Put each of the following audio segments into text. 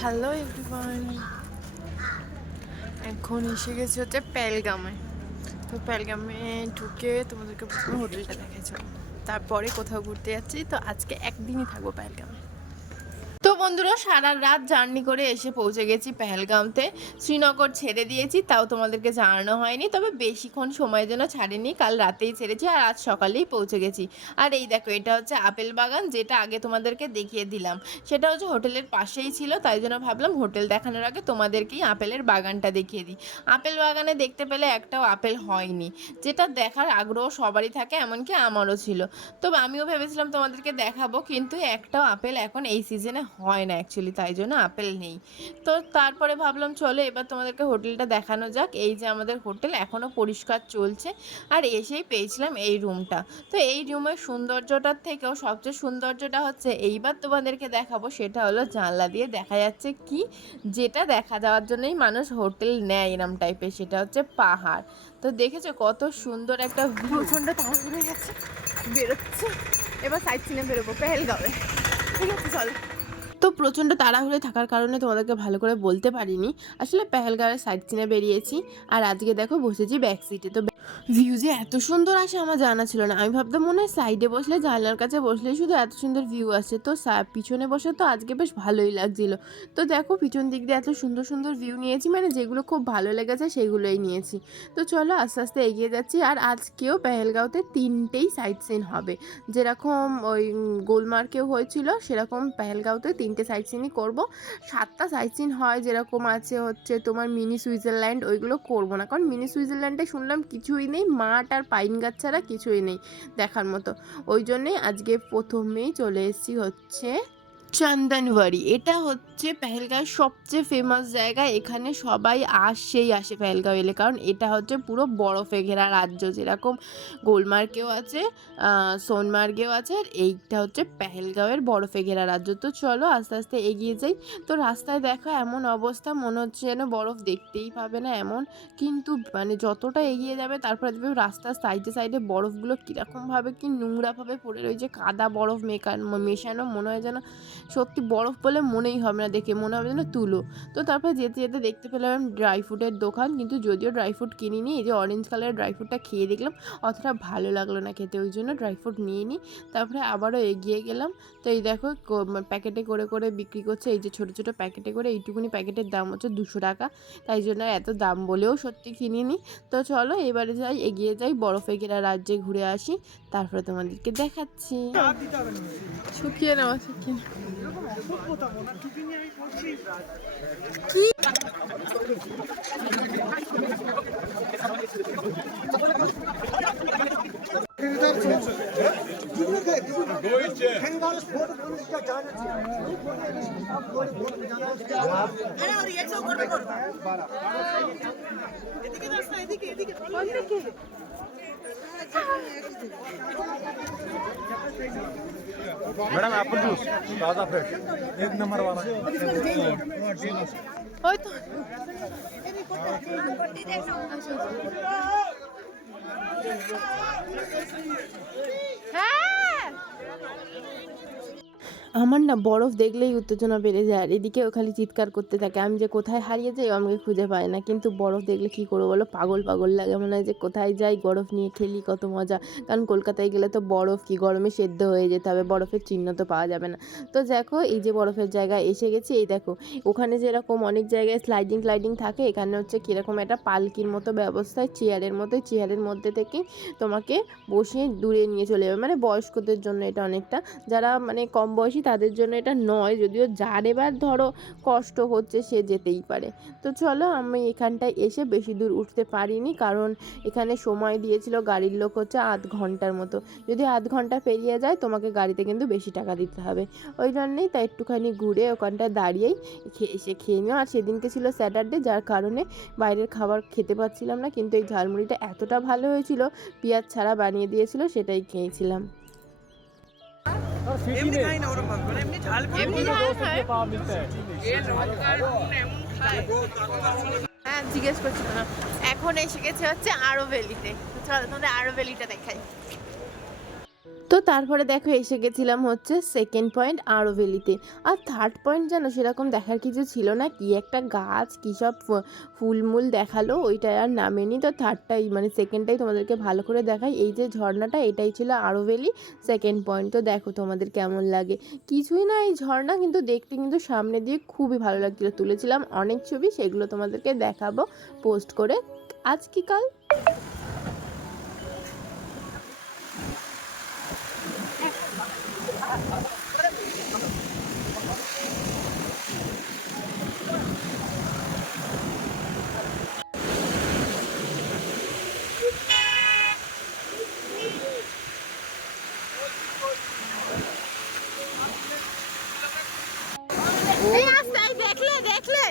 Hello everyone এখন এসে গেছি হচ্ছে প্যালগামে তো প্যালগামে ঢুকে তোমাদেরকে প্রথমে হোটেলটা দেখাই। তারপরে কোথাও ঘুরতে যাচ্ছি। তো আজকে একদিনই থাকব প্যালগামে বন্ধুরা, সারা রাত জার্নি করে এসে পৌঁছে গেছি পেহেলগামতে। শ্রীনগর ছেড়ে দিয়েছি, তাও তোমাদেরকে জানানো হয়নি, তবে বেশিক্ষণ সময় যেন ছাড়েনি, কাল রাতেই ছেড়েছি আর আজ সকালেই পৌঁছে গেছি। আর এই দেখো, এটা হচ্ছে আপেল বাগান, যেটা আগে তোমাদেরকে দেখিয়ে দিলাম। সেটা হচ্ছে হোটেলের পাশেই ছিল, তাই জন্য ভাবলাম হোটেল দেখানোর আগে তোমাদেরকেই আপেলের বাগানটা দেখিয়ে দিই। আপেল বাগানে দেখতে পেলে একটাও আপেল হয়নি, যেটা দেখার আগ্রহ সবারই থাকে, এমনকি আমারও ছিল। তবে আমিও ভেবেছিলাম তোমাদেরকে দেখাবো, কিন্তু একটাও আপেল এখন এই সিজনে হয় না অ্যাকচুয়ালি তাই জন্য আপেল নেই। তো তারপরে ভাবলাম, চলো এবার তোমাদেরকে হোটেলটা দেখানো যাক। এই যে আমাদের হোটেল এখনও পরিষ্কার চলছে আর এসেই পেয়েছিলাম এই রুমটা। তো এই রুমের সৌন্দর্যটার থেকেও সবচেয়ে সৌন্দর্যটা হচ্ছে, এইবার তোমাদেরকে দেখাবো সেটা হলো জানলা দিয়ে দেখা যাচ্ছে কি, যেটা দেখা যাওয়ার জন্যই মানুষ হোটেল নেয় এরম টাইপের সেটা হচ্ছে পাহাড়। তো দেখেছ কত সুন্দর একটা প্রচণ্ড তাড়াহুড়ো গেছে, বেরোচ্ছে। এবার সাইড সিনে বেরোবো, পেহেলগাঁওয়ে। ঠিক আছে, চল। তো প্রচণ্ড তাড়াহুড়ো থাকার কারণে তোমাদেরকে ভালো করে বলতে পারিনি। আসলে পেহেলগাঁওয়ের সাইড সিনে বেরিয়েছি। আর আজকে দেখো বসেছি ব্যাক সিটে তো ভিউ যে এত সুন্দর আসে আমার জানা ছিল না। আমি ভাবতাম মনে হয় সাইডে বসলে, জানলার কাছে বসলে শুধু এত সুন্দর ভিউ আসে। তো পিছনে বসে তো আজকে বেশ ভালোই লাগছিল। তো দেখো পিছন দিক দিয়ে এত সুন্দর সুন্দর ভিউ নিয়েছি মানে যেগুলো খুব ভালো লেগেছে সেগুলোই নিয়েছি। তো চলো আস্তে আস্তে এগিয়ে যাচ্ছি, আর আজকেও পেহেলগাঁওতে তিনটেই সাইট সিন হবে। যেরকম ওই গোলমার্কেও হয়েছিল, সেরকম পেহেলগাঁওতে তিনটে সাইট সিনই করব। সাতটা সাইট সিন হয় যেরকম আছে হচ্ছে তোমার মিনি সুইজারল্যান্ড ওইগুলো করব না। কারণ মিনি সুইজারল্যান্ডে শুনলাম কিছুই নেই মাঠ আর পাইন গাছ ছাড়া কিছুই নেই দেখার মতো। ওই জন্যেই আজকে প্রথমেই চলে এসেছি হচ্ছে চন্দনওয়ারি এটা হচ্ছে পেহেলগাঁওয়ের সবচেয়ে ফেমাস জায়গা। এখানে সবাই আসেই আসে পেহেলগাঁও এলে। কারণ এটা হচ্ছে পুরো বরফে ঘেরা রাজ্য। যেরকম গোলমার্গেও আছে সোনমার্গেও আছে, আর এইটা হচ্ছে পেহেলগাঁওয়ের বরফে ঘেরা রাজ্য। তো চলো আস্তে আস্তে এগিয়ে যাই। তো রাস্তায় দেখো এমন অবস্থা, মনে হচ্ছে যেন বরফ দেখতেই পাবে না এমন। কিন্তু মানে যতটা এগিয়ে যাবে, তারপরে দেখবে রাস্তার সাইডে সাইডে বরফগুলো কীরকমভাবে কি নোংরাভাবে পড়ে রয়েছে। কাদা বরফ মেকান মেশানো, মনে হয় যেন সত্যি বরফ বলে মনেই হবে না দেখে, মনে হবে যেন তুলো। তো তারপরে যেতে যেতে দেখতে পেলাম ড্রাই ফ্রুটের দোকান, কিন্তু যদিও ড্রাই ফ্রুট কিনিনি, এই যে অরেঞ্জ কালারের ড্রাই ফ্রুটটা খেয়ে দেখলাম, অতটা ভালো লাগল না খেতে, ওই জন্য ড্রাই ফ্রুট নিয়ে নিই তারপরে আবারও এগিয়ে গেলাম, তো এই দেখো প্যাকেটে করে করে বিক্রি করছে, এই যে ছোটো ছোটো প্যাকেটে করে এইটুকুনি প্যাকেটের দাম হচ্ছে দুশো টাকা, তাই জন্য এত দাম বলেও সত্যি কিনিনি। তো চলো এবারে যাই, এগিয়ে যাই, বরফে ঘেরা রাজ্যে ঘুরে আসি। তারপরে তোমাদেরকে দেখাচ্ছি। শুকিয়ে নেওয়া শুকিয়ে কি ম্যাডাম অ্যাপল জুস তাজা ফ্রেশ এক নম্বর वाला ওই এই আমার না বরফ দেখলেই উত্তেজনা বেড়ে যায় আর এদিকেও খালি চিৎকার করতে থাকে। আমি যে কোথায় হারিয়ে যাই ও আমাকে খুঁজে পায় না। কিন্তু বরফ দেখলে কি করব বলো? পাগল পাগল লাগে মনে হয় যে কোথায় যাই, বরফ নিয়ে খেলি কত মজা। কারণ কলকাতায় গেলে তো বরফ কি গরমে সেদ্ধ হয়ে যেতে হবে, বরফের চিহ্ন তো পাওয়া যাবে না। তো দেখো, এই যে বরফের জায়গায় এসে গেছি, এই দেখো, ওখানে যেরকম অনেক জায়গায় স্লাইডিং স্লাইডিং থাকে, এখানে হচ্ছে কীরকম একটা পালকির মতো ব্যবস্থায় চেয়ারের মতো চেয়ারের মধ্যে থেকে তোমাকে বসিয়ে দূরে নিয়ে চলে যাবে। মানে বয়স্কদের জন্য এটা অনেকটা, যারা মানে কম বয়সী তাদের জন্য এটা নয়, যদিও যার এবার ধরো কষ্ট হচ্ছে সে যেতেই পারে। তো চলো আমি এখানটায় এসে বেশি দূর উঠতে পারিনি কারণ এখানে সময় দিয়েছিল গাড়ির লোক হচ্ছে আধ ঘণ্টার মতো। যদি আধ ঘণ্টা পেরিয়ে যায় তোমাকে গাড়িতে কিন্তু বেশি টাকা দিতে হবে। ওই জন্যেই তাই একটুখানি ঘুরে ওখানটায় দাঁড়িয়েই এসে খেয়ে নিও। আর সেদিনকে ছিল স্যাটারডে, যার কারণে বাইরের খাবার খেতে পাচ্ছিলাম না, কিন্তু এই ঝালমুড়িটা এতটা ভালো হয়েছিল, পেঁয়াজ ছাড়া বানিয়ে দিয়েছিল সেটাই খেয়েছিলাম। এমনি খাই না ওরকম মানে এমনি ঝাল এমনি হ্যাঁ। জিজ্ঞেস করছি না এখন এসে গেছে হচ্ছে আরও ভ্যালিতে। চলো তোমাদের আরও ভ্যালিটা দেখাই। তো তারপরে দেখো, এসে গেছিলাম হচ্ছে সেকেন্ড পয়েন্ট আরও আরোভেলিতে। আর থার্ড পয়েন্ট যেন সেরকম দেখার কিছু ছিল না, কি একটা গাছ, কী সব ফুলমুল দেখাল ওইটাই আর নামেনি তো থার্ডটাই মানে সেকেন্ডটাই তোমাদেরকে ভালো করে দেখাই। এই যে ঝর্ণাটা, এটাই ছিল আরও আরোভেলি সেকেন্ড পয়েন্ট তো দেখো তোমাদের কেমন লাগে। কিছুই না এই ঝর্ণা, কিন্তু দেখতে কিন্তু সামনে দিয়ে খুবই ভালো লাগছিল। তুলেছিলাম অনেক ছবি, সেগুলো তোমাদেরকে দেখাবো পোস্ট করে। আজ কি কাল দেখলে দেখলে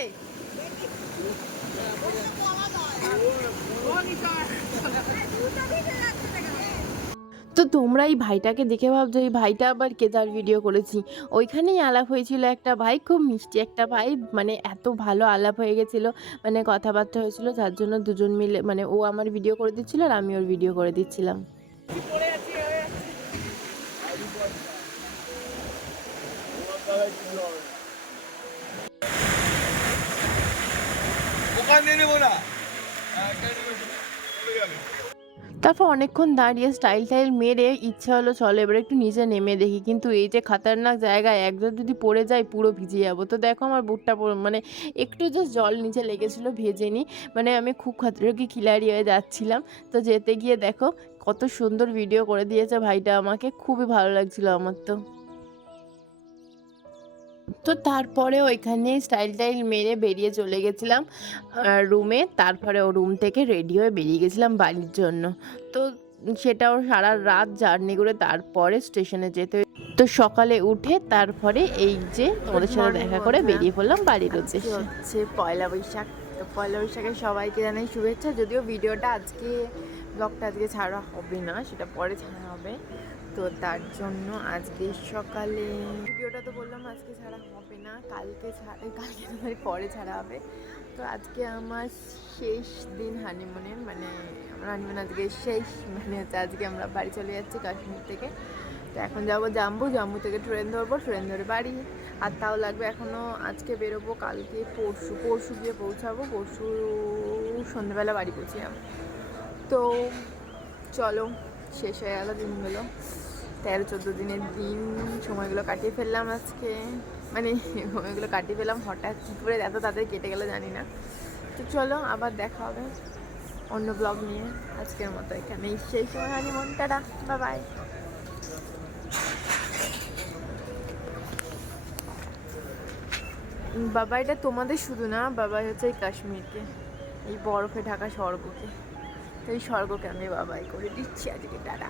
তো তোমরা এই ভাইটাকে দেখে ভাবছ, এই ভাইটা আবার কেদার ভিডিও করেছি? ওইখানেই আলাপ হয়েছিল একটা ভাই, খুব মিষ্টি একটা ভাই মানে এত ভালো আলাপ হয়ে গেছিল মানে কথাবার্তা হয়েছিল যার জন্য দুজন মিলে মানে ও আমার ভিডিও করে দিচ্ছিল আর আমি ওর ভিডিও করে দিচ্ছিলাম। ওখানে না। তারপর অনেকক্ষণ দাঁড়িয়ে স্টাইল টাইল মেরে ইচ্ছা হলো চলো, এবার একটু নিচে নেমে দেখি। কিন্তু এই যে খাতারনাক জায়গায় একদম যদি পড়ে যায়, পুরো ভিজে যাব। তো দেখো আমার বুটটা মানে একটু যে জল নিচে লেগেছিলো, ভেজে নি। মানে আমি খুব খাতরকি খিলাড়ি হয়ে যাচ্ছিলাম। তো যেতে গিয়ে দেখো, কত সুন্দর ভিডিও করে দিয়েছে ভাইটা আমাকে। খুবই ভালো লাগছিল আমার তো। তো তারপরে ওইখানে স্টাইল টাইল মেরে বেরিয়ে চলে গেছিলাম রুমে তারপরে ও রুম থেকে রেডি হয়ে বেরিয়ে গেছিলাম বাড়ির জন্য। তো সেটাও সারা রাত জার্নি করে তারপরে স্টেশনে যেতে তো সকালে উঠে তারপরে এই যে তোমাদের সাথে দেখা করে বেরিয়ে পড়লাম বাড়ির উদ্দেশ্যে। হচ্ছে পয়লা বৈশাখ। তো পয়লা বৈশাখে সবাইকে জানাই শুভেচ্ছা। যদিও ভিডিওটা আজকে ব্লগটা আজকে ছাড়া হবে না সেটা পরে ছাড়া হবে। তো তার জন্য আজকে সকালে ভিডিওটা তো বললাম আজকে ছাড়া হবে না কালকে ছাড়া কালকে না, মানে পরে ছাড়া হবে। তো আজকে আমার শেষ দিন হানিমুনের মানে আমার হানিমুন আজকে শেষ মানে হচ্ছে আজকে আমরা বাড়ি চলে যাচ্ছি কাশ্মীর থেকে। তো এখন যাব জাম্বু জাম্বু থেকে ট্রেন ধরবো ট্রেন ধরে বাড়ি। আর তাও লাগবে এখনও আজকে বেরোবো কালকে পরশু পরশু গিয়ে পৌঁছাবো পরশু সন্ধ্যেবেলা বাড়ি পৌঁছে যাব। তো চলো, শেষ হয়ে গেল দিনগুলো। তেরো, চোদ্দ দিনের দিন, সময়গুলো কাটিয়ে ফেললাম আজকে। মানে সময়গুলো কাটিয়ে ফেললাম হঠাৎ কী করে এত তাড়াতাড়ি কেটে গেলো জানি না। তো চলো, আবার দেখা হবে অন্য ব্লগ নিয়ে। আজকের মতো এখানেই সেই সময় হানি মনটাটা বা বাই বাবা, এটা তোমাদের শুধু না বাবাই হচ্ছে এই কাশ্মীরকে, এই বরফে ঢাকা স্বর্গকে তো এই স্বর্গকে আমি বাবাই করে দিচ্ছি আজকে দাদা